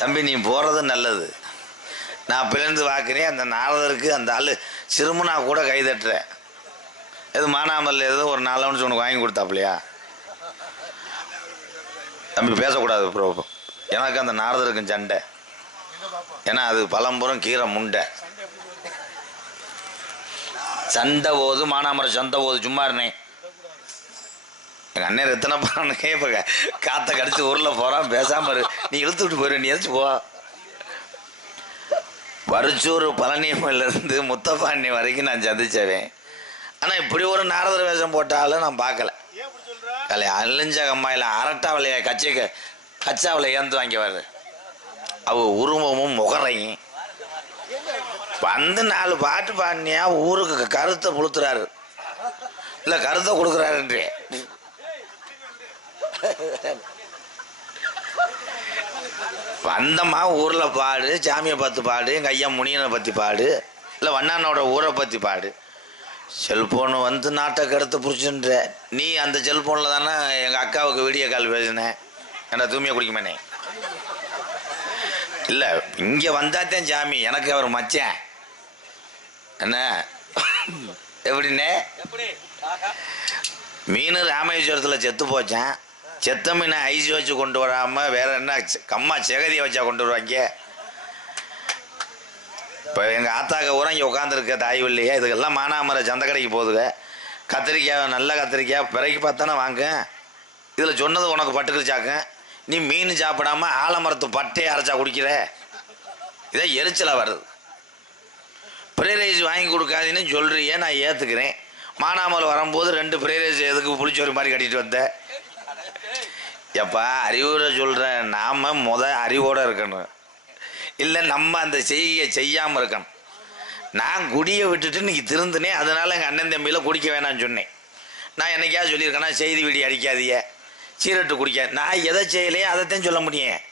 தம்பி நீ போகிறது நல்லது. நான் பிளந்து பார்க்குறேன், அந்த நாரதருக்கு அந்த ஆள் சிறுமுனா கூட கைதட்டுறேன். எது மானாமல் எதுவும் ஒரு 4 ounce உனக்கு வாங்கி கொடுத்தாப்லையா? தம்பி பேசக்கூடாது ப்ரோ. எனக்கு அந்த நாரதருக்கும் சண்டை. ஏன்னா அது பழம்புறம் கீரை முண்டை. சண்டை போது மானாமரம் சண்டை போது சும்மா இருந்தேன். எங்கள் அண்ணன் எத்தனை போறானுக்கே இப்போ காற்றை கடிச்சு ஊரில் போகிறான். பேசாமல் இரு, நீ இழுத்து விட்டு போயிரு, நீ எதாச்சும் போ. வரிச்சூர் பழனியம்லேருந்து முத்தப்பாண்டி வரைக்கும் நான் சந்திச்சவேன். ஆனால் இப்படி ஒரு நாரதர் வேஷம் போட்டாலும் நான் பார்க்கல. கலை அழிஞ்ச கம்மாயில் அரட்டாவளைய கச்சாவில் ஏந்து வாங்கி வருது. அவ உருவமும் முகரையும் வந்து 4 பாட்டு பாடினியா ஊருக்கு கருத்தை புளுத்துறாரு, இல்லை கருத்தை கொடுக்குறாருன்றே. வந்தம்மா ஊரில் பாடு, சாமியை பற்றி பாடு, எங்கள் ஐயா முனியனை பற்றி பாடு, இல்லை வண்ணானோட ஊரை பற்றி பாடு. செல்ஃபோனு வந்து நாட்டை கருத்தை பிடிச்சுன்ற. நீ அந்த செல்ஃபோனில் தானே எங்கள் அக்காவுக்கு வீடியோ கால் பேசினேன். ஏன்னா தூய்மையை குடிக்குமேனே. இல்லை இங்கே வந்தாத்தான் சாமி, எனக்கு அவர் மச்சேன். என்ன எப்படின்னே? மீன் ராமேஸ்வரத்தில் செத்து போச்சேன். செத்த மீனை ஐசி வச்சு கொண்டு வராமல் வேற என்ன கம்மா செகதியை வச்சா கொண்டு வருவாங்க. இப்போ எங்கள் ஆத்தாக்க ஊரம் இங்கே உட்காந்துருக்க தாய்வல்லையே, இதுக்கெல்லாம் மானாமர சந்தை கடைக்கு போகுதுங்க. கத்திரிக்காய் நல்ல கத்திரிக்காய் பிறகு பார்த்தானே வாங்க. இதில் சொன்னது உனக்கு பட்டுக்கிச்சாக்க. நீ மீன் சாப்பிடாம ஆலமரத்து பட்டையை அரைச்சா குடிக்கிற. இதை எரிச்சலாக வருது. ஃப்ரைட் ரைஸ் வாங்கி கொடுக்காதீன்னு சொல்கிறியே, நான் ஏற்றுக்கிறேன். மானாமல் வரும்போது 2 ஃப்ரைட் ரைஸ் எதுக்கு புளிச்சோறு மாதிரி கட்டிட்டு வந்தேன். எப்பா அறிவுரை சொல்கிறேன், நாம் அறிவோடு இருக்கணும். இல்லை நம்ம அந்த செய்கையை செய்யாமல் இருக்கணும். நான் குடியை விட்டுட்டு இன்றைக்கி திருந்தினேன். அதனால் எங்கள் அண்ணன் தம்பியில் குடிக்க வேணாம்னு சொன்னேன். நான் என்னைக்காவது சொல்லியிருக்கேன்னா செய்தி வீடி அடிக்காதீங்க, சீரட்டு குடிக்க. நான் எதை செய்யலையே அதைத்தான் சொல்ல முடியும்.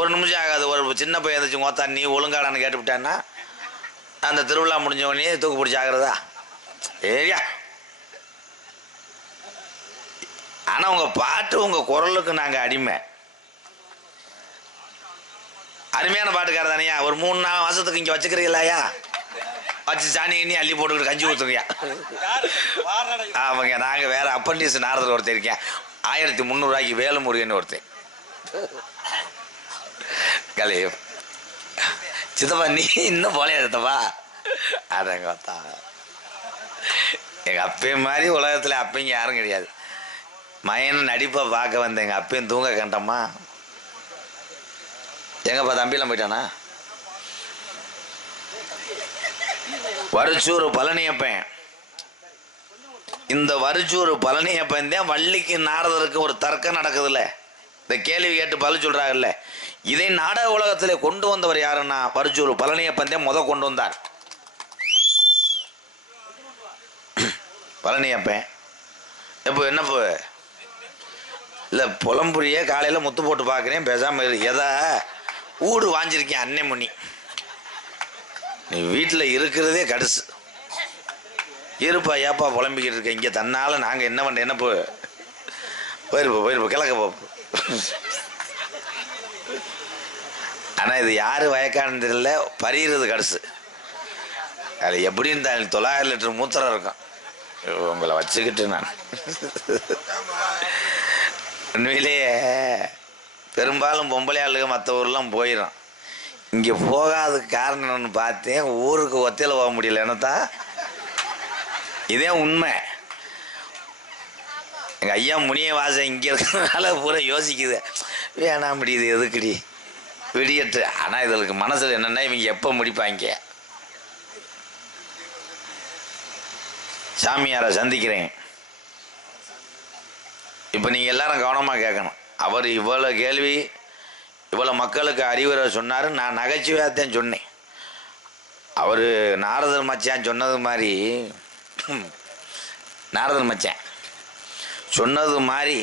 ஒரு நிமிஷம் ஆகாது. ஒரு சின்ன பையன் எதாச்சும் கோத்தா நீ ஒழுங்காடான்னு கேட்டுவிட்டான்னா அந்த திருவிழா முடிஞ்சவொடனே தூக்கு பிடிச்சி ஆகிறதா ஏரியா. ஆனால் உங்கள் பாட்டு உங்கள் குரலுக்கு நாங்கள் அடிமை. அருமையான பாட்டுக்காரர் தானையா. ஒரு 3-4 மாதத்துக்கு இங்கே வச்சுக்கிறீங்களாயா? வச்சு சாணி எண்ணி அள்ளி போட்டுக்கிட்டு கஞ்சி ஊற்றுங்கய்யா. ஆமாங்க, நாங்கள் வேறு அப்பண்டிஸ் நாரதர் ஒருத்தர் இருக்கேன். 1300 ரூபாய்க்கு வேலுமுருகன் ஒருத்தர். கலை சித்தப்பா நீ இன்னும் போலையா சித்தப்பா? அதங்கத்தா எங்கள் அப்பையும் மாதிரி உலகத்தில் அப்பையும் யாரும் கிடையாது. மயனும் நடிப்பை பார்க்க வந்த எங்கள் அப்பையும் தூங்க கண்டம்மா. எங்கப்பா தம்பிலாம் போயிட்டானா? வரிச்சூர் பழனியப்பன். இந்த வரிச்சூர் பழனியப்பன் தான் வள்ளிக்கு நாரதருக்கு ஒரு தர்க்கம் நடக்குதுல்ல, இந்த கேள்வி கேட்டு பதில் சொல்றாங்கல்ல, இதை நாடக உலகத்திலே கொண்டு வந்தவர் யாருன்னா வரிச்சூர் பழனியப்பன் தான் கொண்டு வந்தார். பழனியப்பன் இப்போ என்னப்போ இல்லை புலம்புரிய காலையில் முத்து போட்டு பார்க்குறேன். பேசாமல் இரு. எதா ஊடு வாஞ்சிருக்கேன் அன்னை முனி. நீ வீட்டில் இருக்கிறதே கடுசு இருப்பா. ஏப்பா புலம்பிக்கிட்டு இருக்க? இங்கே தன்னால் நாங்கள் என்ன பண்ணுறேன்? என்ன போயிருப்போம் கிழக்க போ. ஆனால் இது யார் வயக்கானது இல்லை, பறிகிறது கடுசு. அது எப்படி இருந்தாலும் 900 லிட்டர் மூத்திரம் இருக்கும். உங்களை வச்சுக்கிட்டு நான் உண்மையிலேயே பெரும்பாலும் பொம்பளை ஆளுங்க மற்ற ஊர்லாம் போயிடும். இங்கே போகாததுக்கு காரணம் என்னன்னு பார்த்தேன். ஊருக்கு ஒத்தையில் போக முடியல. என்னத்தான் இதே உண்மை. எங்கள் ஐயா முனிய வாசம் இங்கே இருக்கிறதுனால பூரா யோசிக்குது, வேணாம் முடியுது எதுக்குடி விடியட்டு. ஆனால் இதுக்கு மனசில் என்னென்னா இவங்க எப்போ முடிப்பாங்க. சாமியாரை சந்திக்கிறேன். இப்போ நீங்கள் எல்லாரும் கவனமாக கேட்கணும். அவர் இவ்வளோ கேள்வி இவ்வளோ மக்களுக்கு அறிவுரை சொன்னார். நான் நகைச்சுவையாகத்தான் சொன்னேன். அவர் நாரதர் மச்சான் சொன்னது மாதிரி, நாரதர் மச்சான் சொன்னது மாதிரி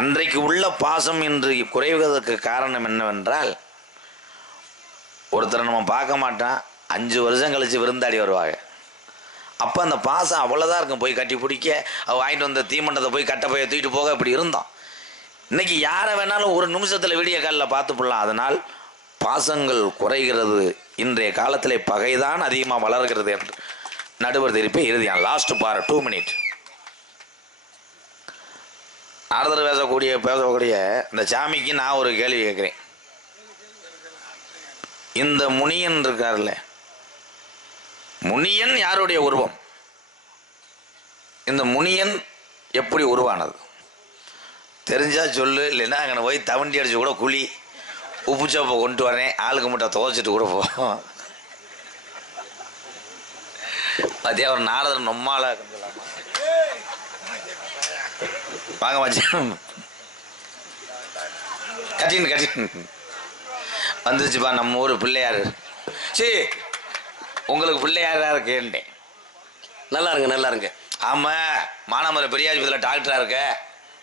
அன்றைக்கு உள்ள பாசம் இன்று குறைவதற்கு காரணம் என்னவென்றால், ஒருத்தரை நம்ம பார்க்க மாட்டோம், 5 வருஷம் கழித்து விருந்தாடி வருவாங்க. அப்போ அந்த பாசம் அவ்வளோதான் இருக்கும். போய் கட்டி பிடிக்க, வாங்கிட்டு வந்த தீமண்டத்தை போய் கட்டை போய் தூக்கிட்டு போக இப்படி இருந்தோம். இன்னைக்கு யாரை வேணாலும் ஒரு நிமிஷத்தில் வீடியோ காலில் பார்த்து போடலாம். அதனால் பாசங்கள் குறைகிறது. இன்றைய காலத்திலே பகைதான் அதிகமாக வளர்கிறது என்று நடுவர் திருப்பி இறுதியான லாஸ்ட் பார் 2 மினிட். ஆறுதல் பேசக்கூடிய இந்த சாமிக்கு நான் ஒரு கேள்வி கேட்குறேன். இந்த முனியன் இருக்கார்ல, முனியன் யாருடைய உருவம்? இந்த முனியன் எப்படி உருவானது தெரிஞ்சா சொல்லு. இல்லைன்னா அங்கே போய் தவண்டி அடிச்சு கூட குழி உப்பு சோப்பை கொண்டு வரேன், ஆளுக்கு மட்டும் துவைச்சிட்டு கூட போவோம். அதே ஒரு நாரதர் நொம்மால வாங்க மச்சான், கட்டின் வந்துச்சுப்பா நம்ம ஊர் பிள்ளையாரு. சரி, உங்களுக்கு பிள்ளையாரா இருக்கேன்ட்டேன். நல்லா இருங்க. ஆமாம், மானாமரை பெரியாஸ்பத்திரியில் டாக்டராக இருக்க.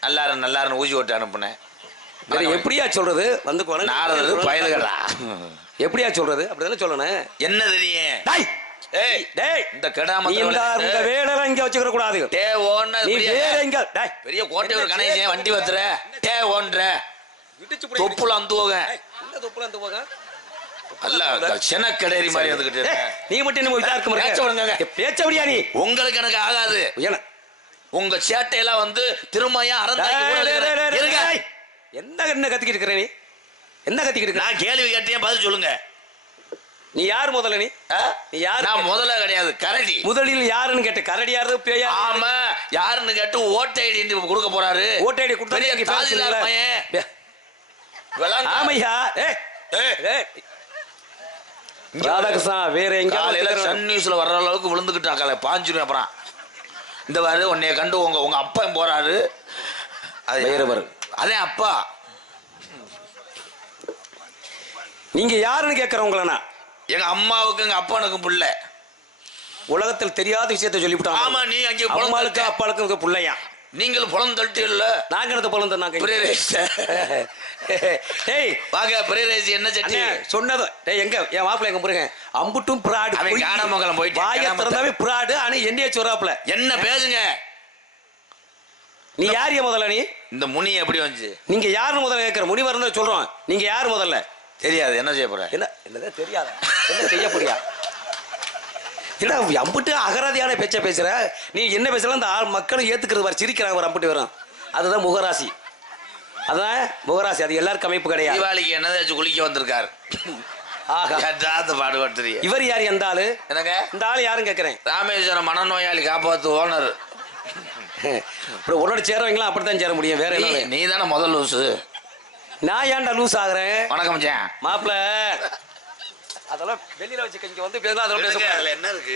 நல்லாருன்னு ஊசி ஓட்டு அனுப்புனேன். எப்படியா சொல்றது? வந்து நாரதர் பயலுகடா. எப்படியா சொல்றது? அப்படிதானே சொல்லணும். என்ன தெரியும்? இந்த வேலை இங்க வச்சுக்கிற கூடாது. பெரிய கோட்டை ஒரு கணேசன் வண்டி வத்துற தொப்புல அந்த போக அல்ல செனக்கடேரி மாதிரி வந்துகிட்டு. நீ மட்டும் பேச்சபடியா? நீ உங்களுக்கு எனக்கு ஆகாது. உங்க சேட்டையெல்லாம் வந்து திருமையா என்ன கத்திக்கிட்டு இருக்கிற? நீ என்ன கத்திக்கிட்டு? நான் கேள்வி கேட்டேன், பதில் சொல்லுங்க. நீ யார் முதல்ல? நீ யார்? நான் முதல்ல கிடையாது, கரடி. முதலில் யாருன்னு கேட்ட? கரடி யாரு பேயா? ஆமா, யாருன்னு கேட்டு ஓட்டை ஐடி கொடுக்க போறாரு. ஓட்டை ஐடி கொடுத்தா ஆமையா? ராதாகிருஷ்ணா வேற எங்க சன் நியூஸ்ல வர்ற அளவுக்கு விழுந்துக்கிட்டாங்க, பாஞ்சிரும். அப்புறம் இந்த வாரு உன்னைய கண்டு உங்க அப்பா போறாரு. அது வேறவர். அதே அப்பா. நீங்க யாருன்னு கேட்கறவங்களா? எங்க அம்மாவுக்கு எங்க அப்பனுக்கும் புள்ள. உலகத்தில் தெரியாத விஷயத்தை சொல்லிவிட்டாங்க. ஆமா, நீ அங்கே அம்மாளுக்கு அப்பாளுக்கு புள்ளையா? நீங்கள் புலம் தட்டு இல்ல, நாங்க எடுத்த புலம் தான். என்ன சட்டி சொன்னது? எங்க என் மாப்பிள்ள எங்க பாருங்க, அம்புட்டும் பிராடு. காடமங்கலம் போயிட்டு வாயை திறந்தாவே பிராடு. ஆனா என்னைய சொல்றாப்புல. என்ன பேசுங்க? நீ யார் முதல்ல? நீ இந்த முனி எப்படி வந்துச்சு? நீங்க யாருன்னு முதல்ல கேட்கிற? முனி வரத சொல்றோம். நீங்க யாரு முதல்ல? தெரியாது. என்ன செய்ய போற? என்னதான் தெரியாத? என்ன செய்ய போறியா? இல்ல அம்புட்டு அகராதியான பேச்ச பேசுற. நீ என்ன பேசலாம் இந்த ஆள் மக்களும் ஏத்துக்கிறது வர சிரிக்கிறாங்க ஒரு அம்புட்டு வரும். அதுதான் முகராசி. அதான் முகராசி. அது எல்லாருக்கும் அமைப்பு கிடையாது. தீபாவளிக்கு என்னதாச்சும் குளிக்க வந்திருக்காரு. பாடுபடுத்துறீங்க. இவர் யார்? எந்த ஆளு? எனக்கு இந்த ஆளு யாருன்னு கேட்கிறேன். ராமேஸ்வரம் மனநோயாளி காப்பாத்து ஓனர். உன்னோட சேரவங்களாம் அப்படித்தான் சேர முடியும். வேற என்ன? நீ தானே முதல் லூசு. நான் ஏன்டா லூஸ் ஆகுறேன்? வணக்கம் மாப்பிள்ள. அதெல்லாம் வெளியில வச்சு இங்க வந்து பேச என்ன இருக்கு?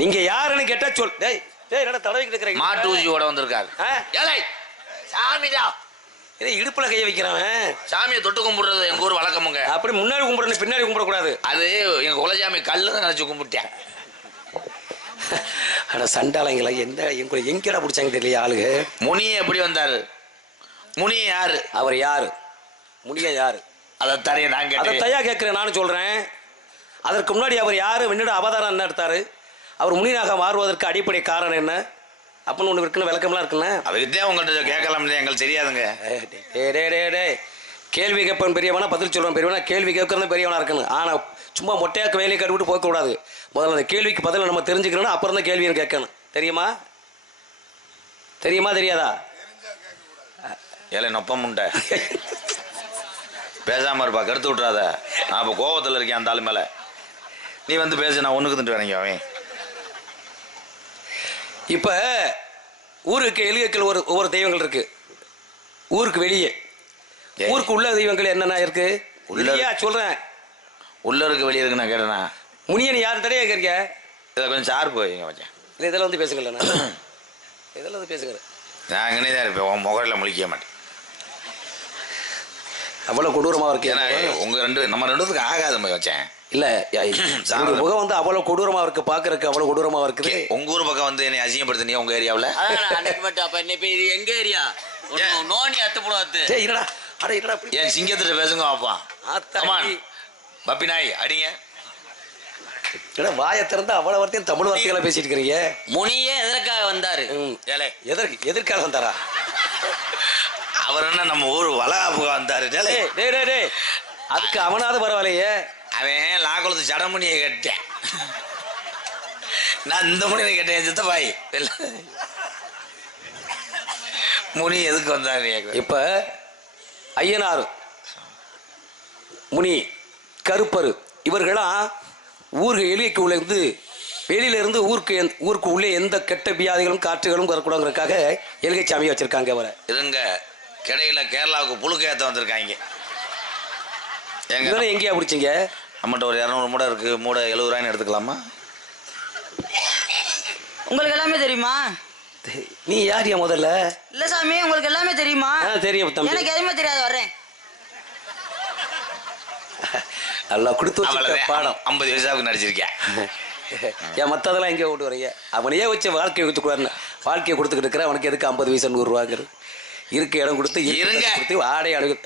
நீங்க யாருன்னு கேட்டா சொல். டேய் என்னடா தடவிக்கிட்டு இருக்கீங்க? மாட்டு ஊசியோட வந்திருக்காரு. சாமிடா. இதை இடுப்புல கைய வைக்கிறவன். சாமியை தொட்டு கும்பிடுறது எங்க ஊர் வழக்கமுங்க. அப்படி முன்னாடி கும்பிடணும், பின்னாடி கும்பிடக்கூடாது. அது எங்க குலசாமி கல்லுன்னு நினைச்சு கும்பிட்டேன். ஆனா சண்டாளங்களை எங்கடா பிடிச்சாங்க தெரியல ஆளுங்க. முனியை எப்படி வந்தாரு? முனி யாரு? அவர் யாரு? முனிய யாரு? அதைத்தானே நான் அதைத்தையா கேட்கிறேன். நானும் சொல்றேன். அதற்கு முன்னாடி அவர் யாரு? என்னோட அவதாரம் என்ன எடுத்தாரு? அவர் முனியாக மாறுவதற்கு அடிப்படை காரணம் என்ன அப்படின்னு ஒண்ணு இருக்குன்னு விளக்கம்லாம் இருக்குன்னு அதுக்குதான் உங்கள்கிட்ட கேட்கலாம்னு எங்களுக்கு தெரியாதுங்க. கேள்வி கேட்பவன் பெரியவனா, பதில் சொல்றவன் பெரியவனா? கேள்வி கேட்கறது பெரியவனா இருக்கணும். ஆனா சும்மா மொட்டையாக்கு வேலையை கட்டுவிட்டு போக கூடாது. முதல்ல அந்த கேள்விக்கு பதில நம்ம தெரிஞ்சுக்கணும், அப்புறம் தான் கேள்வியை கேட்கணும். தெரியுமா? தெரியாதா? ஏழை நொப்பம் உண்ட பேசாம இருப்பா, கெடுத்து விட்டுறாத. நான் இப்போ கோபத்தில் இருக்கேன் அந்த ஆளு மேல. நீ வந்து பேசு, நான் ஒண்ணுக்கு திட்டு வரீங்க. அவன் இப்ப ஊருக்கு எளியக்கள் ஒவ்வொரு தெய்வங்கள் இருக்கு. ஊருக்கு வெளியே, ஊருக்கு உள்ள தெய்வங்கள் என்னென்ன இருக்கு? உள்ளியா சொல்றேன். உள்ள இருக்கு வெளியே இருக்கு. நான் கேட்டேனா? முனியன் யாரு தடையா கேட்க? இதில் கொஞ்சம் சார் போய்ங்க வச்சேன். இதெல்லாம் வந்து பேசுங்களேன். இதெல்லாம் வந்து பேசுகிறேன். நான் அங்கனே தான் இருப்பேன். உன் முகரில் முழிக்க மாட்டேன். அவ்வளவு கொடூரமா இருக்கு. ஏன்னா நம்ம ரெண்டுத்துக்கு ஆகாது வச்சேன். இல்ல முகம் வந்து அவ்வளவு கொடூரமா இருக்கு, பாக்குறதுக்கு அவ்வளவு கொடூரமா இருக்குது. உங்க ஊர் பக்கம் வந்து என்னை அசிங்கப்படுத்தினீங்க உங்க ஏரியாவில். எங்க ஏரியா நோனி அத்துப்படாது. என் சிங்கத்திட்ட பேசுங்க பாப்பா. பப்பி நாய் அடிங்க. வாயை திறந்து அவ்வளவு வார்த்தையும் தமிழ் வார்த்தைகளை பேசிட்டு இருக்கிறீங்க. முனியே எதற்காக வந்தாரு? எதற்காக வந்தாரா? அவர் என்ன நம்ம ஊர் வளகாப்புக்கு வந்தாரு. டேய் டேய் டேய் டேய், அதுக்கு அவனாவது பரவாயில்லையே. அவன் லாக்குளத்து ஜடமுனியை கேட்டேன், நான் இந்த முனியை கேட்டேன். சித்தப்பாய் முனி எதுக்கு வந்தாரு? இப்ப ஐயனார், முனி, கருப்பரு இவர்களாம் ஊருக்கு எலிக்கு உள்ள இருந்து வெளியில இருந்து ஊருக்கு உள்ளே எந்த கெட்ட வியாதிகளும் காற்றுகளும் வரக்கூடாதுங்கிறதுக்காக எலிகை சாமியை வச்சிருக்காங்க. அவரை இருங்க, கிடையில கேரளாவுக்கு புழுக்கையாத்த வந்திருக்காங்க. இதெல்லாம் எங்கேயா பிடிச்சிங்க? நம்மகிட்ட ஒரு 200 மூடை இருக்கு. மூடை 70 ரூபாய்ன்னு எடுத்துக்கலாமா? உங்களுக்கு எல்லாமே தெரியுமா? நீ யாரியா முதல்ல? இல்ல சாமி, உங்களுக்கு எல்லாமே தெரியுமா? தெரியும் தம்பி. எனக்கு எதுவுமே தெரியாது, வர்றேன். நல்லா கொடுத்து வச்சிருக்க பாடம். 50 வயசாவுக்கு நடிச்சிருக்கேன். ஏன் மற்றதெல்லாம் எங்கே ஓட்டு வரீங்க? அவனையே வச்சு வாழ்க்கையை கொடுத்துக்கூடாதுன்னு வாழ்க்கையை கொடுத்துக்கிட்டு இருக்கிற அவனுக்கு எதுக்கு 50 வயசு 100 ரூபாங்கிறது? இருக்க இடம் கொடுத்து இருங்க கொடுத்து வாடகை அணுகு.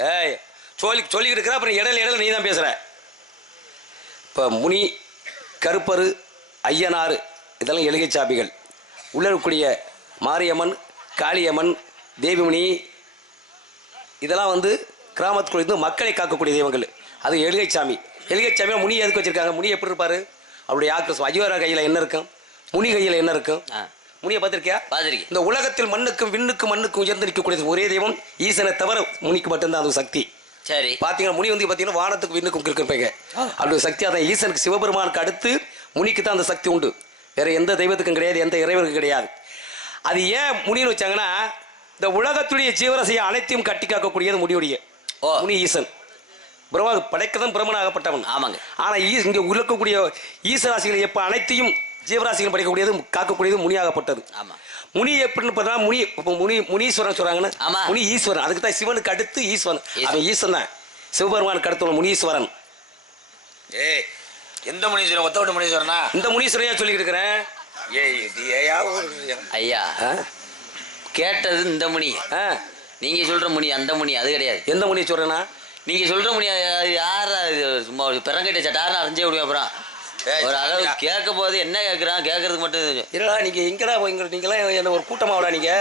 சொல்லிக்கிட்டு இருக்கிற அப்புறம் இடையில நீ தான் பேசுற. இப்போ முனி, கருப்பரு, ஐயனார் இதெல்லாம் எலிகை சாமிகள். உள்ள இருக்கக்கூடிய மாரியம்மன், காளியம்மன், தேவிமணி இதெல்லாம் வந்து கிராமத்துக்குள்ள இருந்து மக்களை காக்கக்கூடிய தெய்வங்கள். அது எலிகை சாமி. எலிகை சாமியா முனி எதுக்கு வச்சிருக்காங்க? முனி எப்படி இருப்பாரு? அவருடைய ஆக்ரோஷம். ஐயோரா கையில் என்ன இருக்கும்? முனி கையில் என்ன இருக்கும்? முனியை பார்த்திருக்கியா? பார்த்திருக்கேன். இந்த உலகத்தில் மண்ணுக்கும் விண்ணுக்கும் மண்ணுக்கும் உயர்ந்து நிற்கக்கூடியது ஒரே தெய்வம் ஈசனை தவிர முனிக்கு மட்டும்தான் அது சக்தி. சரி, பாத்தீங்கன்னா முனி வந்து பாத்தீங்கன்னா வானத்துக்கு விண்ணுக்கும் இருப்பீங்க. அப்படி சக்தி அதான் ஈசனுக்கு, சிவபெருமானுக்கு அடுத்து முனிக்கு தான் அந்த சக்தி உண்டு. வேற எந்த தெய்வத்துக்கும் கிடையாது, எந்த இறைவனுக்கும் கிடையாது. அது ஏன் முனின்னு வச்சாங்கன்னா, இந்த உலகத்துடைய ஜீவராசியை அனைத்தையும் கட்டி காக்கக்கூடியது முடியுடைய முனி ஈசன். பிரம்மா படைக்கதான் பிரம்மனாகப்பட்டவன். ஆமாங்க. ஆனா இங்க இருக்கக்கூடிய ஈசராசிகள் எப்ப அனைத்தையும் ஜீவராசிகள் படைக்கக்கூடியது காக்கக்கூடியது முனியாகப்பட்டது. ஆமா. முனி எப்படின்னு பார்த்தா முனீஸ்வரன் சொல்றாங்கன்னு. முனி ஈஸ்வரன். அதுக்கு தான் சிவனுக்கு அடுத்து ஈஸ்வரன். அவன் ஈஸ்வரன் தான். சிவபெருமானுக்கு அடுத்து முனீஸ்வரன். ஏய், எந்த முனீஸ்வரன்? ஒத்தவட்ட முனீஸ்வரனா? இந்த முனீஸ்வரையா சொல்லிக்கிட்டு இருக்கிறேன். ஐயா, கேட்டது இந்த முனி. நீங்க சொல்ற முனி அந்த முனி அது கிடையாது. எந்த முனி சொல்றேன்னா? நீங்க சொல்ற முனி யாரா? சும்மா பெரங்கட்ட சட்டாருன்னு அரைஞ்சே விடுவேன். அப்புறம் ஒரு அளவு கேட்க போது என்ன கேட்குறான், கேட்கறதுக்கு மட்டும் இல்லடா. நீங்க எங்கடா நீங்களாம் என்ன ஒரு கூட்டமாவடா? நீங்க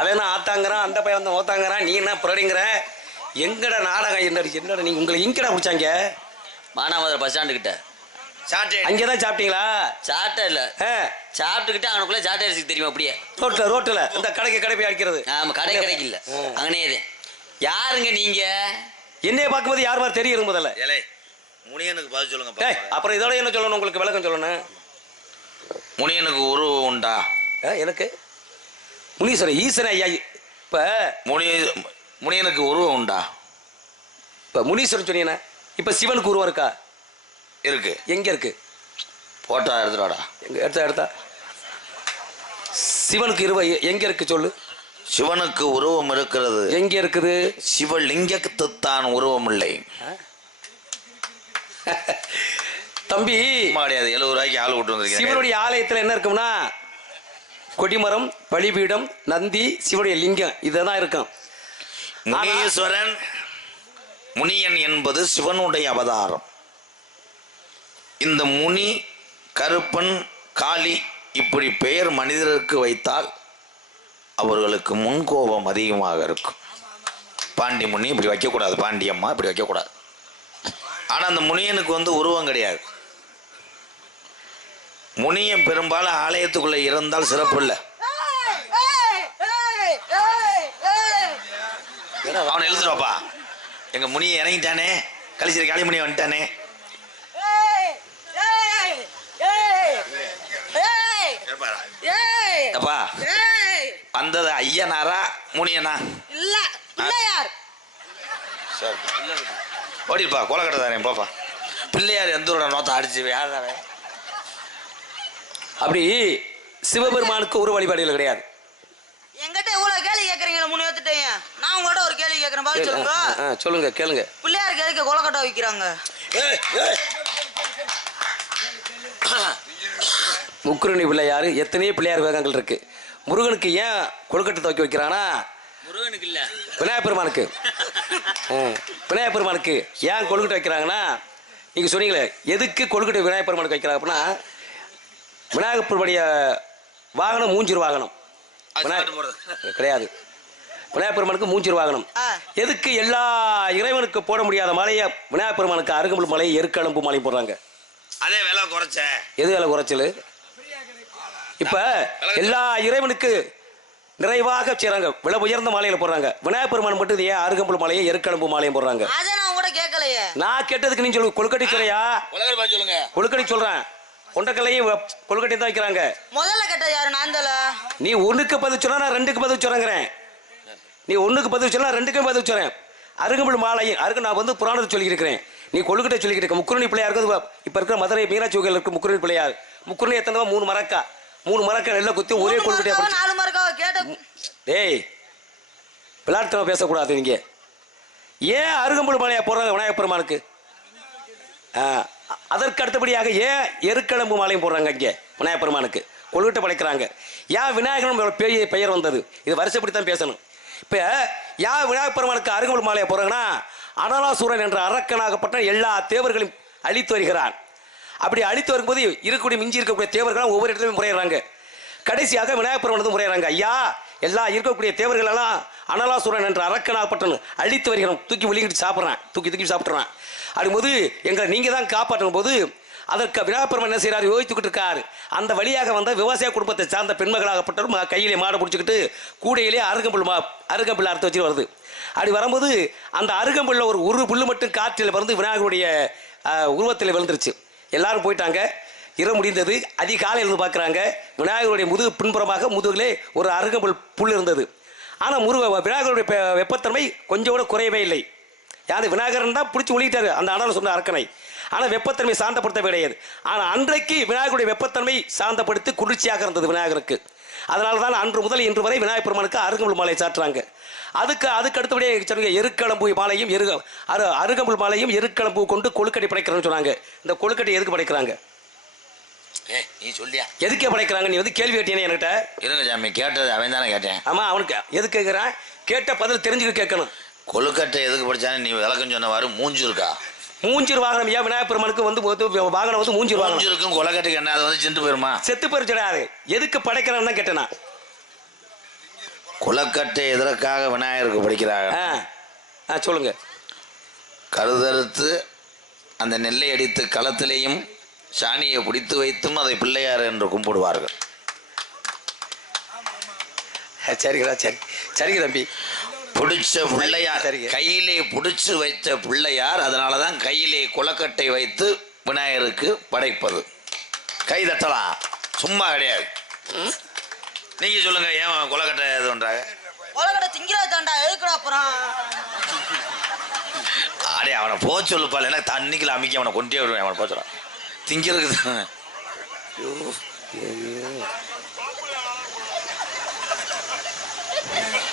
அவன் ஆத்தாங்கிறான், அந்த பையன் வந்து ஓத்தாங்கிறான், நீ என்ன புரடிங்கிற? எங்கடா நாடகம்? என்னடா நீங்க உங்களை எங்கடா பிடிச்சாங்க? மானாமதுரை பஸ் ஸ்டாண்டு கிட்ட அங்கேதான் சாப்பிட்டீங்களா? சாட்டை இல்ல, சாப்பிட்டுக்கிட்டு அவனுக்குள்ள சாட்டை அரிசி தெரியுமா? அப்படியே ரோட்டுல இந்த கடைக்கு போய் அடிக்கிறது. ஆமா, கடைக்கு இல்ல, அங்கனே. யாருங்க நீங்க? என்னைய பார்க்கும்போது யார் மாதிரி தெரியும் முதல்ல? முனியனுக்கு பதில் சொல்லுங்க. அப்புறம் இதோட என்ன சொல்லணும்? உங்களுக்கு விளக்கம் சொல்லணும். முனியனுக்கு உருவம் உண்டா? எனக்கு முனீஸ்வரன் ஈசன ஐயா. இப்ப முனியனுக்கு உருவம் உண்டா? இப்ப முனீஸ்வரன் சொன்னீங்கன்னா இப்ப சிவனுக்கு உருவம் இருக்கா? இருக்கு. எங்க இருக்கு? போட்டோ எடுத்துடாடா. எங்க எடுத்தா சிவனுக்கு எங்க இருக்கு சொல்லு? சிவனுக்கு உருவம் இருக்கிறது. எங்க இருக்குது? சிவலிங்கத்துத்தான் உருவம் இல்லை தம்பி. கிடையாது. 70 ரூபாய்க்கு ஆள் விட்டு வந்து சிவனுடைய ஆலயத்துல என்ன இருக்கும்னா, கொடிமரம், பலிபீடம், நந்தி, சிவனுடைய லிங்கம் இதுதான் இருக்கும். முனீஸ்வரன், முனியன் என்பது சிவனுடைய அவதாரம். இந்த முனி, கருப்பன், காளி இப்படி பெயர் மனிதருக்கு வைத்தால் அவர்களுக்கு முன்கோபம் அதிகமாக இருக்கும். பாண்டி முனி இப்படி வைக்கக்கூடாது, பாண்டியம்மா இப்படி வைக்கக்கூடாது. ஆனால் அந்த முனியனுக்கு வந்து உருவம் கிடையாது. முனியன் பெரும்பாலும் ஆலயத்துக்குள்ள இருந்தால் சிறப்பு இல்லை. அவனை எழுதுவாப்பா, எங்க முனியை இறங்கிட்டானே, கலிசிரி காளி முனியை வந்துட்டானே. வந்தது ஐயனாரா முனியனா? இல்ல பிள்ளையார். ஓடிப்பா, கொலக்கட்டை தானே போப்பா. பிள்ளையார் எந்த ஒரு நோத்தை அடிச்சு யார்? அப்படி சிவபெருமானுக்கு ஒரு வழிபாடுகள் கிடையாது. என்கிட்ட இவ்வளவு கேள்வி கேட்கறீங்க, முனி வந்துட்டேன். நான் உங்கள்கிட்ட ஒரு கேள்வி கேட்கறேன், பதில் சொல்லுங்க. சொல்லுங்க, கேளுங்க. பிள்ளையாருக்கு எதுக்கு கொலக்கட்டை வைக்கிறாங்க? முக்குருணி பிள்ளையாரு எத்தனையோ பிள்ளையார் வேகங்கள் இருக்கு. முருகனுக்கு ஏன் கொழுக்கட்டை துவக்கி வைக்கிறானா? முருகனுக்கு இல்ல, விநாயகப் பெருமானுக்கு. விநாயகப் பெருமானுக்கு ஏன் கொழுக்கட்டை வைக்கிறாங்கன்னா, நீங்க சொன்னீங்களே எதுக்கு கொழுக்கட்டை விநாயகப் பெருமானுக்கு வைக்கிறாங்க அப்படின்னா, விநாயகப் பெருமானுடைய வாகனம் மூஞ்சூர் வாகனம் கிடையாது. விநாயகர் பெருமானுக்கு மூஞ்சூர் வாகனம். எதுக்கு எல்லா இறைவனுக்கு போட முடியாத மலையை விநாயகர் பெருமானுக்கு அருகம்புல் மலை, எருக்களம்பு மலை போடுறாங்க? அதே விலை குறைச்ச. எது விலை குறைச்சல்? இப்ப எல்லா இறைவனுக்கு நிறைவாக செய்றாங்க, விலை உயர்ந்த மாலையில போடுறாங்க. விநாயகர் பெருமான் மட்டும் ஏன் அருகம்புல் மாலையை, எருக்களம்பு மாலையும் போடுறாங்க? நான் கேட்டதுக்கு நீ சொல்லு. கொழுக்கட்டை சொல்றியா? சொல்லுங்க. கொழுக்கட்டை சொல்றேன். கொண்டக்கல்லையும் கொழுக்கட்டை தான் வைக்கிறாங்க. முதல்ல கேட்டது யாரு? நான் நீ ஒண்ணுக்கு பதில் சொன்னா நான் ரெண்டுக்கு பதில் சொல்றேங்கிறேன். நீ ஒண்ணுக்கு பதில் சொன்னா ரெண்டுக்கும் பதில் சொல்றேன். அருகம்புல் மாலையும் அருக்கு நான் வந்து புராணத்தை சொல்லியிருக்கிறேன். நீ கொழுக்கட்டை சொல்லிக்கிட்டு இருக்க. முக்குரணி பிள்ளையாருக்கு இப்ப இருக்கிற மதுரை மீனாட்சி கோயில் இருக்கு முக்குரணி பிள்ளையார். முக்குரணி எத்தனை 3 மரக்கா 3 மரக்கா நெல்ல குத்தி ஒரே கொழுக்கட்டையா? 4 மரக்கா கேட்ட. டேய் விளையாட்டுத்தனம் பேசக்கூடாது. நீங்க ஏன் அருகம்புல் மாலையா போடுறாங்க விநாயகர் பெருமானுக்கு? அதற்கு அடுத்தபடியாக ஏன் எருக்களம்பு மாலையும் போடுறாங்க இங்கே விநாயகர் பெருமானுக்கு? கொழுக்கட்டை படைக்கிறாங்க. ஏன் விநாயகன் பெரிய பெயர் வந்தது? இது வருஷப்படி தான் பேசணும். இப்போ ஏன் விநாயகர் பெருமானுக்கு அருகம்புல் மாலையை போடுறாங்கன்னா, அனலாசூரன் என்ற அரக்கனாகப்பட்ட எல்லா தேவர்களையும் அழித்து வருகிறான். அப்படி அழித்து வரும்போது இருக்கக்கூடிய மிஞ்சி இருக்கக்கூடிய தேவர்களும் ஒவ்வொரு இடத்துலையும் முறையிறாங்க. கடைசியாக விநாயகர் பெருமானது முறையிறாங்க. ஐயா, எல்லா இருக்கக்கூடிய தேவர்கள் எல்லாம் அனலாசூரன் என்ற அரக்கனாகப்பட்டன்னு அழித்து வருகிறோம், தூக்கி விழுங்கிட்டு சாப்பிட்றான், தூக்கி சாப்பிட்றான். அப்படிங்கும்போது எங்களை நீங்க தான் காப்பாற்றும் போது அதற்கு விநாயகர் பெருமான் என்ன செய்யறாரு? யோசித்துக்கிட்டு இருக்காரு. அந்த வழியாக வந்த விவசாய குடும்பத்தை சார்ந்த பெண்மகளாகப்பட்டவரும் கையிலே மாடை பிடிச்சிக்கிட்டு கூடையிலே அருகம்புல் அறுத்து வச்சுட்டு வருது. அப்படி வரும்போது அந்த அருகம்புல்ல ஒரு புல்லு மட்டும் காற்றில் பறந்து விநாயகருடைய உருவத்தில் விழுந்துருச்சு. எல்லாரும் போயிட்டாங்க. இரவு முடிந்தது. அதிகாலையில் இருந்து பார்க்குறாங்க. விநாயகருடைய முதுகு பின்புறமாக முதுகிலே ஒரு அருகம்புல் புல் இருந்தது. ஆனால் விநாயகருடைய வெப்பத்தன்மை கொஞ்சம் கூட குறையவே இல்லை. யாரு? விநாயகரன் தான் பிடிச்சி ஒழிக்கிட்டாரு அந்த அனல் சொன்ன அரக்கனை. ஆனால் வெப்பத்தன்மை சாந்தப்படுத்த கிடையாது. ஆனால் அன்றைக்கு விநாயகருடைய வெப்பத்தன்மை சாந்தப்படுத்தி குளிர்ச்சியாக இருந்தது விநாயகருக்கு. அதனால தான் அன்று முதல் இன்று வரை விநாயகர் பெருமானுக்கு அருகம்புல் மாலை சாட்டுறாங்க. அதுக்கு அடுத்தபடியே சொன்னீங்க எருக்களம்பு மாலையும் அருகம்புல் மாலையும் எருக்களம்பு கொண்டு கொழுக்கட்டை படைக்கிறேன்னு சொன்னாங்க. இந்த கொழுக்கட்டை எதுக்கு படைக்கிறாங்க? நீ சொல்லியா எதுக்கே படைக்கிறாங்க? நீ வந்து கேள்வி கேட்டீங்க என்கிட்ட. இருங்க சாமி, கேட்டது அவன் தானே கேட்டேன். ஆமா, அவனுக்கு எதுக்கு கேட்கிறான்? கேட்ட பதில் தெரிஞ்சுக்க கேட்கணும். கொழுக்கட்டை எதுக்கு படிச்சானு நீ விளக்கம் சொன்னவாறு மூஞ்சு இருக்கா? மூஞ்சூர் வாகனம். ஏன் விநாயகர் பெருமானுக்கு வந்து வாகனம் வந்து மூஞ்சூர் வாகனம்? மூஞ்சிருக்கும் கொழுக்கட்டைக்கு என்ன? அது வந்து சென்று போயிருமா? செத்து போயிருச்சாரு. எதுக்கு படைக்கிறான்னு தான் கேட்டேனா. கொழுக்கட்டை எதற்காக விநாயகருக்கு படிக்கிறாங்க? சொல்லுங்க. கருதறுத்து அந்த நெல்லை அடித்து களத்திலேயும் சாணியை பிடித்து வைத்தும் அதை பிள்ளையார் என்று கும்பிடுவார்கள். சரிங்களா? சரிங்க தம்பி. பிடிச்ச பிள்ளையார், கையிலே பிடிச்சு வைத்த பிள்ளையார். அதனாலதான் கையிலே கொழுக்கட்டை வைத்து விநாயகருக்கு படைப்பது. கை தட்டலாம், சும்மா கிடையாது. நீங்க சொல்லுங்க, ஏன் கொழுக்கட்டை இது பண்றாங்க? கொழுக்கட்டை திங்கிறத தாண்டா, எதுக்குடா அப்புறம்? அடே அவனை போ சொல்லுப்பாள், ஏன்னா தண்ணிக்குள்ள அமைக்க அவனை கொண்டே விடுவேன். அவனை போச்சுறான் திங்கிறதுக்கு தானே.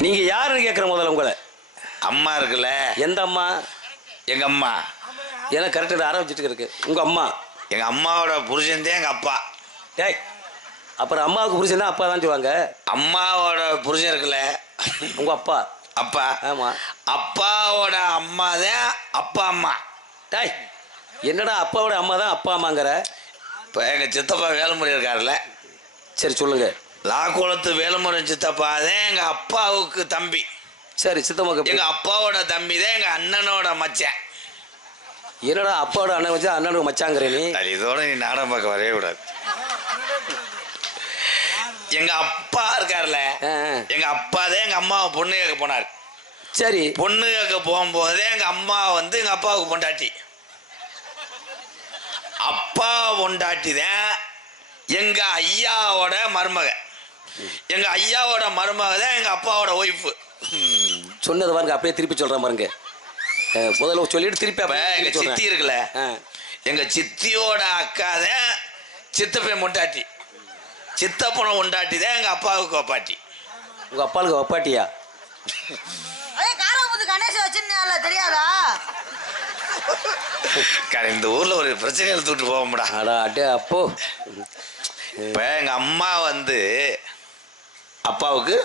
நீங்க யாருன்னு கேட்குற முதல்ல உங்களை? அம்மா இருக்குல்ல. எந்த அம்மா? எங்க அம்மா. ஏன்னா கரெக்டாக ஆரம்பிச்சுட்டு இருக்கு. உங்க அம்மா? எங்க அம்மாவோட புருஷன் தான் எங்க அப்பா. டேய், அப்புறம் அம்மாவுக்கு புருஷன் தான் அப்பா தான் சொல்லுவாங்க. அம்மாவோட புருஷன் இருக்குல்ல, உங்க அப்பா. அப்பா. ஆமா. அப்பாவோட அம்மா தான் அப்பா அம்மா. டேய், என்னடா அப்பாவோட அம்மா தான் அப்பா அம்மாங்கிற? இப்போ எங்க சித்தப்பா வேலுமுறை இருக்காருல்ல. சரி சொல்லுங்க. லாக்குளத்து வேலுமுறை சித்தப்பா தான் எங்க அப்பாவுக்கு தம்பி. சரி, சித்தம்மா. எங்க அப்பாவோட தம்பி தான் எங்க அண்ணனோட மச்சான். என்னடா அப்பாவோட அண்ணன் வச்சா அண்ணனுக்கு மச்சாங்கிற நீ? இதோட நீ நாடகம் பார்க்க வரவே கூடாது. எங்க அப்பா இருக்காருல்ல, எங்க அப்பா தான் எங்க அம்மாவை பொண்ணு கேட்க போனார். சரி. பொண்ணு கேட்க போகும்போதே எங்க அம்மா வந்து எங்க அப்பாவுக்கு பொண்டாட்டி. அப்பா பொண்டாட்டி தான் எங்க ஐயாவோட மருமக. எங்க ஐயாவோட மருமக தான் எங்க அப்பாவோட ஒய்ஃபு. சொன்னது பாருங்க, அப்படியே திருப்பி சொல்றேன் பாருங்க. முதல்ல சொல்லிட்டு திருப்பி. எங்க சித்தி இருக்குல்ல, எங்க சித்தியோட அக்கா தான் சித்தப்பன் பொண்டாட்டி. சித்தப்பனை பொண்டாட்டி தான் எங்க அப்பாவுக்கு வப்பாட்டி. உங்க அப்பாவுக்கு வப்பாட்டியா? கணேசன் வச்சிருந்தா தெரியாதா? இந்த ஊர்ல ஒரு பிரச்சனை எடுத்துட்டு போக அப்போ இப்ப எங்க அம்மா வந்து அப்பாவுக்கு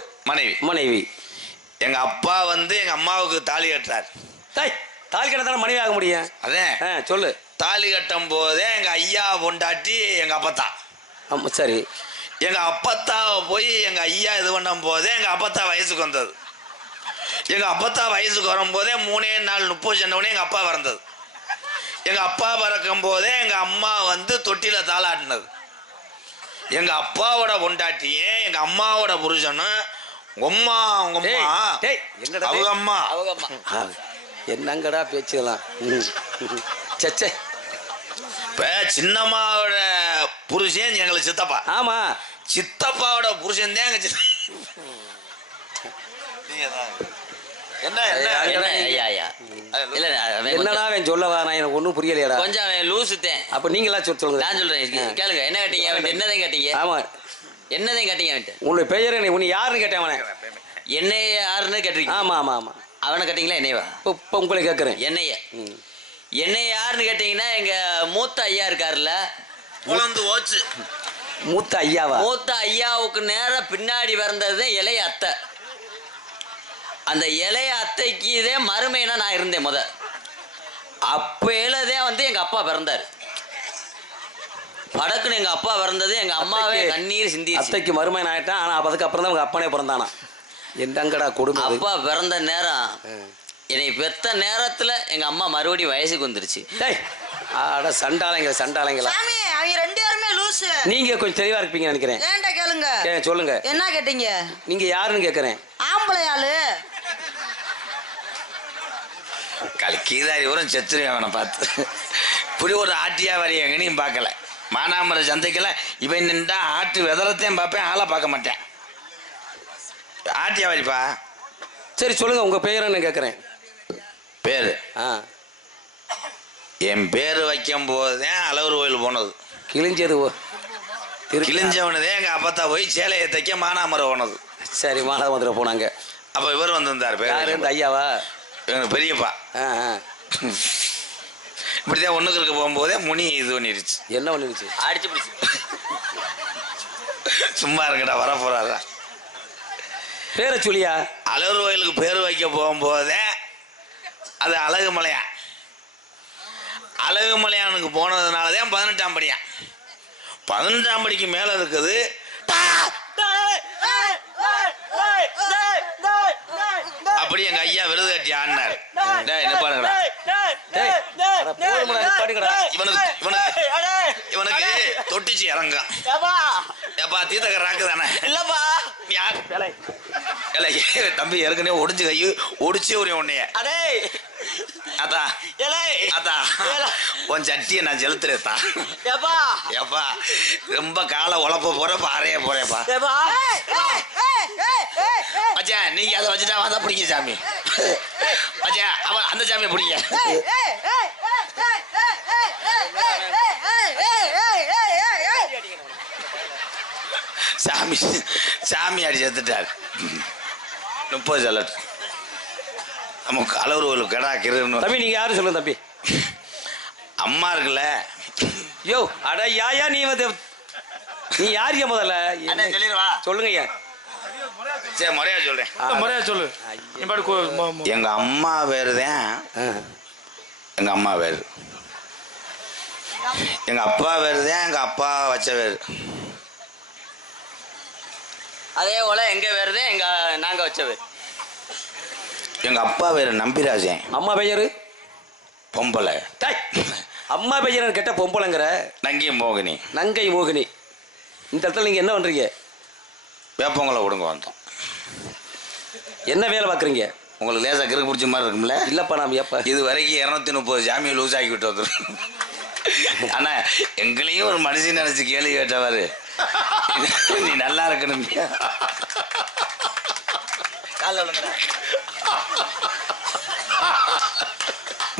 மனைவி. எங்க அப்பா வந்து எங்க அம்மாவுக்கு தாலி கட்டுறாரு. தாலி கட்டத்தான மனைவி ஆக முடியும்? அதான் சொல்லு. தாலி கட்டும் போதே எங்க ஐயா பொண்டாட்டி எங்க அப்பத்தா. சரி. எங்க அப்பத்தாவை போய் எங்க ஐயா இது பண்ணும் போதே எங்க அப்பத்தா வயசுக்கு வந்தது. எங்கள் அப்பத்தா வயசுக்கு வரும்போதே 3 நாள் 30 சொன்னவொடனே எங்கள் அப்பா பிறந்தது. எங்கள் அப்பா பிறக்கும் போதே எங்கள் அம்மா வந்து தொட்டியில் தாளாட்டினது. எங்கள் அப்பாவோட பொண்டாட்டியே எங்கள் அம்மாவோட புருஷனும் உங்க அம்மா அவங்க அம்மா என்னங்கடா பேச்சுக்கலாம். சச்சே இப்போ சின்னம்மாவோட புருஷன் எங்களுக்கு சித்தப்பா. ஆமா சித்தப்பாவோட புருஷன் தான் எங்க என்ன என்ன ஐயா ஐயா இல்ல என்னடா அவன் சொல்ல வரான் எனக்கு ஒன்றும் புரியலையடா. கொஞ்சம் அவன் லூசுத்தேன். அப்ப நீங்களா சொல்லுங்க. நான் சொல்றேன் கேளுங்க. என்ன கேட்டீங்க அவன்? என்னதான் கேட்டீங்க? ஆமா என்னதான் கேட்டீங்க அவன்ட்டு? உன்னுடைய பெயர் உன்னை யாருன்னு கேட்டேன் அவனை. என்னை யாருன்னு கேட்டிருக்கீங்க? ஆமா ஆமா ஆமா. அவனை கேட்டீங்களா என்னையவா? இப்போ உங்களை கேட்குறேன். என்னைய என்னை யாருன்னு கேட்டீங்கன்னா எங்க மூத்த ஐயா இருக்காருல்ல, குழந்து ஓச்சு மூத்த ஐயாவா? மூத்த ஐயாவுக்கு நேரம் பின்னாடி பிறந்தது இளைய அத்தை. அந்த இளைய அத்தைக்கு இதே மருமைனா நான் இருந்தேன் முத. அப்பேலதே வந்து எங்க அப்பா பிறந்தாரு. படக்குன்னு எங்க அப்பா பிறந்தது எங்க அம்மாவே கண்ணீர் சிந்தி. அத்தைக்கு மருமையன் ஆயிட்டான். ஆனா அதுக்கு அப்புறம் தான் உங்க அப்பனே பிறந்தானா? என்னங்கடா கொடுமை. அப்பா பிறந்த நேரம் என்னை பெத்த நேரத்துல எங்க அம்மா மறுபடியும் வயசுக்கு வந்துருச்சு. அட சண்டாளைங்களா சண்டாளைங்களா. சாமி அவங்க 2 பேருமே லூசு. நீங்க கொஞ்சம் தெளிவா இருப்பீங்க நினைக்கிறேன். ஏன்டா கேளுங்க. சொல்லுங்க. என்ன கேட்டீங்க? நீங்க யாருன்னு கேக்குறேன். ஆம்பளை ஆளு. கீதாரி வரும் செத்துரு அவனை பார்த்து. இப்படி ஒரு ஆட்டியா வரைய எங்கனையும் பார்க்கல. மானாமர சந்தைக்கல இவன் நின்றா ஆட்டு வெதரத்தையும் பார்ப்பேன், ஆளை பார்க்க மாட்டேன். ஆட்டியா வரிப்பா. சரி சொல்லுங்க உங்க பெயர் என்ன கேட்குறேன். பேரு என் பேர் வைக்கும் போதுதான் அழகர் கோயில் போனது. கிழிஞ்சது கிழிஞ்சவனதே எங்க அப்பத்தா போய் சேலையை தைக்க மானாமரம் போனது. சரி மானாமதுரை போனாங்க. அப்ப இவர் வந்திருந்தார். பேர் இந்த ஐயாவா? பெரியப்பா. இப்படிதான் ஒண்ணுக்கு இருக்க போகும்போதே முனி இது பண்ணிருச்சு. என்ன பண்ணிருச்சு? அடிச்சு பிடிச்சு. சும்மா இருக்கடா வர போறாரா. பேரை சொல்லியா? அழகர் கோயிலுக்கு பேர் வைக்க போகும்போதே அது அழகுமலையா. அழகுமலையானுக்கு போனதுனாலதான் 18ஆம் படியா. 18ஆம் படிக்கு மேல இருக்குது. அப்படி எங்க ஐயா விருது கட்டி ஆடினார். என்ன பாருங்கடா இவனுக்கு தொட்டிச்சு இறங்க. ஏப்பா தீத்தக்க ராக்கு தானே இல்லப்பா. தம்பி ஏற்கனவே ஒடிஞ்சு கை ஒடிச்சு ஒரு உன்னைய அதா அதா உன் சட்டியை நான் செலுத்துறேப்பா. ஏப்பா ரொம்ப காலை உழப்ப போறப்ப அறைய போறேப்பா. அச்சா நீங்க அதை வச்சுட்டா வந்தா பிடிங்க சாமி. அச்சா அவன் அந்த சாமியை பிடிங்க. சாமி சாமி அடி செத்துட்டார். 30 சொல்லட் நமக்கு அழகர் கடா கிருன்னு. தம்பி நீங்க யாரு சொல்லுங்க தம்பி. அம்மா இருக்குல்ல. யோ அட யாயா நீ வந்து நீ யாரியா முதல்ல சொல்லுங்க ஐயா. சரி முறையா சொல்றேன். முறையா சொல்லு. எங்க அம்மா வேறுதான். எங்க அம்மா வேறு. எங்க அப்பா வேறுதான். எங்க அப்பா வச்ச வேறு. அதே போல எங்க வேறுதே எங்க நாங்க வச்ச வேறு. எங்க அப்பா வேறு நம்பிராஜன். அம்மா பெயரு பொம்பளை. அம்மா பெயர் கேட்ட பொம்பளைங்கிற. நங்கை மோகினி. நங்கை மோகினி. இந்த இடத்துல நீங்க என்ன பண்றீங்க? வேப்பங்களை கொடுங்க வந்தோம். என்ன வேலை பார்க்குறீங்க? உங்களுக்கு லேசா கிறுக்கு பிடிச்ச மாதிரி இருக்கும்ல. இல்லப்பா நாம் எப்ப இது வரைக்கும் 230 ஜாமியை லூஸ் ஆக்கி விட்டு வந்துடும். ஆனா எங்களையும் ஒரு மனுஷன் நினைச்சு கேள்வி கேட்டவாரு. நீ நல்லா இருக்கணும்.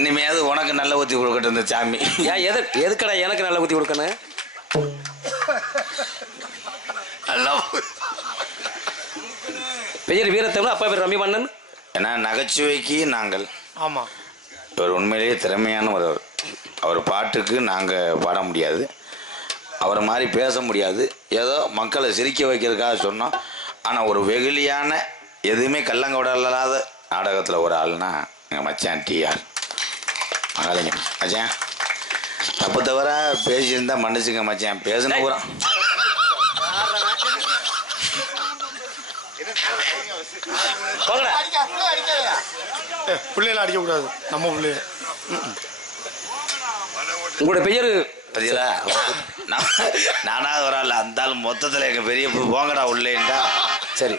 இனிமையாவது உனக்கு நல்ல ஊத்தி கொடுக்கட்டும் இந்த சாமி. ஏன் எதுக்கடா எனக்கு நல்ல ஊத்தி கொடுக்கணும்? பெயர் வீரத்தமிழ், அப்பா பேர் ரவி மன்னன். ஏன்னா நகைச்சுவைக்கு நாங்கள். ஆமா இவர் உண்மையிலேயே திறமையான ஒருவர். அவர் பாட்டுக்கு நாங்கள் பாட முடியாது, அவரை மாதிரி பேச முடியாது, ஏதோ மக்களை சிரிக்க வைக்கிறதுக்காக சொன்னோம். ஆனால் ஒரு வெகுளியான எதுவுமே கள்ளங்கோடலாத நாடகத்தில் ஒரு ஆள்னா எங்கள் மச்சான் டிஆர் மகாலிங்கம். மச்சான் தப்பு தவிர பேசியிருந்தா மன்னிச்சுங்க மச்சான். பேசுன பூரா போங்கடா. பிள்ளைகளை அடிக்கக்கூடாது நம்ம பிள்ளைய. உங்களோட பெயர் பதிலா நானாவது வரால அந்த ஆள் மொத்தத்தில் எங்கள் பெரிய போங்கடா உள்ளேன்டா. சரி.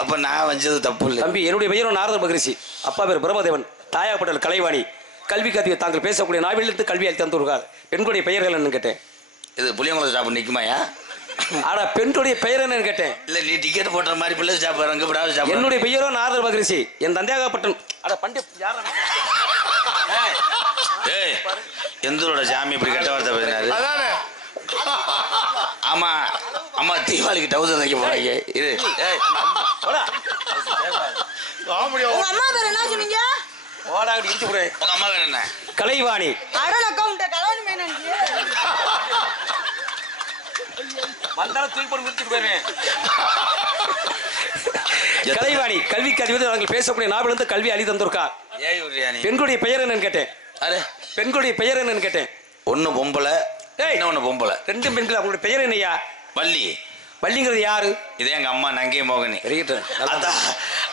அப்போ நான் வச்சது தப்பு இல்லை தம்பி. என்னுடைய பெயரும் நாரத மகரிஷி, அப்பா பேர் பிரம்மதேவன், தாயாப்பட்டல் கலைவாணி. கல்வி கத்திய தாங்கள் பேசக்கூடிய நாவெழுத்து கல்வி அளித்து தந்துருக்கார். பெண்களுடைய பெயர்கள் என்னன்னு கேட்டேன். இது புளியங்குளம் ஸ்டாப் நிற்குமாயா? ஆனா பெண்களுடைய பெயர் என்னன்னு கேட்டேன். இல்லை நீ டிக்கெட் போடுற மாதிரி பிள்ளை ஸ்டாப் அங்கே விடாது ஸ்டாப். என்னுடைய பெயரோ நாரத மகரிஷி, என் தந்தையாகப்பட்டன். அட பண்டி யார எந்தூரோட சாமி இப்படி கெட்ட வார்த்தை பேசினாரு. அதானே ஆமா அம்மா தீபாவளிக்கு டவுசர் தைக்க போறாங்க. இது உங்க அம்மா பேர் என்ன சொன்னீங்க? உங்க அம்மா பேர் என்ன? கலைவாணி. அடல் அக்கௌண்ட் கல்யாணம் மேனன். வந்தாலும் தூக்கி போட்டு முடிச்சுட்டு போயிருவேன். கலைவாணி கல்விக்கு அதிபதி நாங்கள் பேசக்கூடிய நாவெழுத்து கல்வி அளி தந்திருக்கார். பெண்களுடைய பெயர் என்னன்னு கேட்டேன். அரே பெண்களுடைய பெயர் என்னன்னு கேட்டேன். ஒண்ணு பொம்பளை இன்னொன்னு பொம்பளை. ரெண்டு பெண்கள். அவங்களுடைய பெயர் என்னையா? வள்ளி. வள்ளிங்கிறது யாரு? இதே எங்க அம்மா நங்கை மோகினி. அத்தா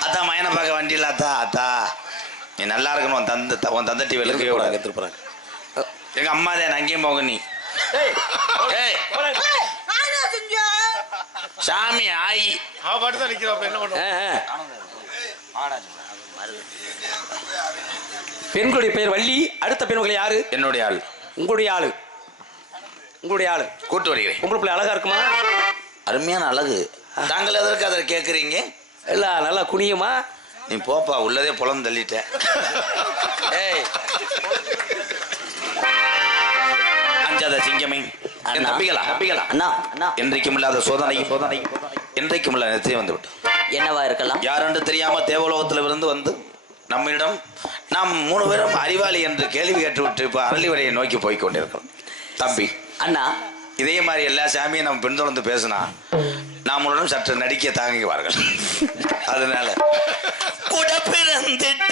அத்தா மயனை பார்க்க வண்டியில் அத்தா அத்தா நீ நல்லா இருக்கணும். உன் தந்த டிவி விளக்கவே கூடாது. எடுத்துருப்பாங்க. எங்க அம்மா தான் நங்கை மோகினி. சாமி ஆயி பாட்டு தான் நிற்கிறப்ப என்ன பண்ணுவோம்? பெண்களுடைய பெயர் வள்ளி. அடுத்த பெண்கள் யாரு? என்னுடைய ஆள். உங்களுடைய ஆளு. உங்களுடைய ஆளு கூட்டு வருகிறேன். பொம்பளை பிள்ளை அழகா இருக்குமா? அருமையான அழகு. தாங்கள் எதற்கு அதை கேட்குறீங்க? இல்ல நல்லா குனியுமா? நீ போப்பா உள்ளதே புலம் தள்ளிட்ட. அஞ்சாத சிங்கமே தப்பிக்கலாம் அண்ணா அண்ணா என்றைக்கும் இல்லாத சோதனை என்றைக்கும் இல்லாத நிச்சயம் வந்து விட்டு என்னவா இருக்கலாம்? யாரென்று தெரியாம தேவலோகத்தில் இருந்து வந்து நம்மிடம் நாம் 3 பேரும் அறிவாளி என்று கேள்வி கேட்டுவிட்டு இப்போ அரளிவரையை நோக்கி போய் கொண்டிருக்கிறோம். தம்பி அண்ணா இதே மாதிரி எல்லா சாமியும் நம்ம பின்தொடர்ந்து பேசினா நம்மளுடன் சற்று நடிக்க தாங்குவார்கள். அதனால கூட பிறந்திட்ட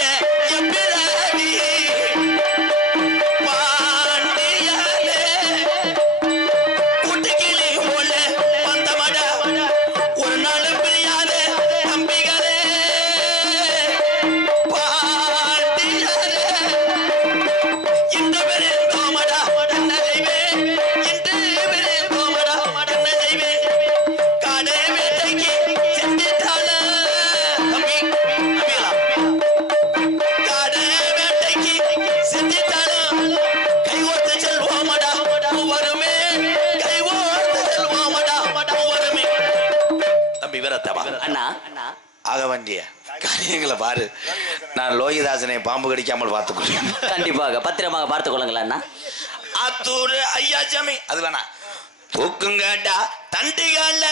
ஆக வேண்டிய காரியங்களை பாரு. நான் லோகிதாசனை பாம்பு கடிக்காமல் பார்த்துக்கொள்வேன். கண்டிப்பாக பத்திரமாக பார்த்துக் கொள்ளுங்களா அண்ணா. ஆத்தூர் ஐயா சாமி அது வேணா தூக்குங்கடா தண்டிகால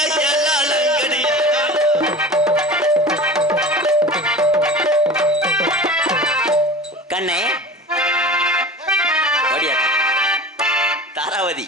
கண்ணே தாராவதி